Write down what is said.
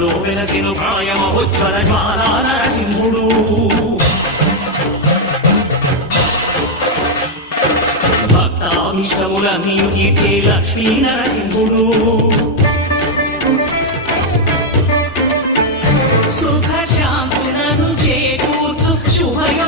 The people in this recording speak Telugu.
మనలో వెలసెను ప్రాయమహోజ్వల జ్వాలా నరసింహుడు భక్తాభీష్టములన్నీ తీర్చే లక్ష్మీ నరసింహుడు సుఖ శాంతులను చేకూర్చు శుభయో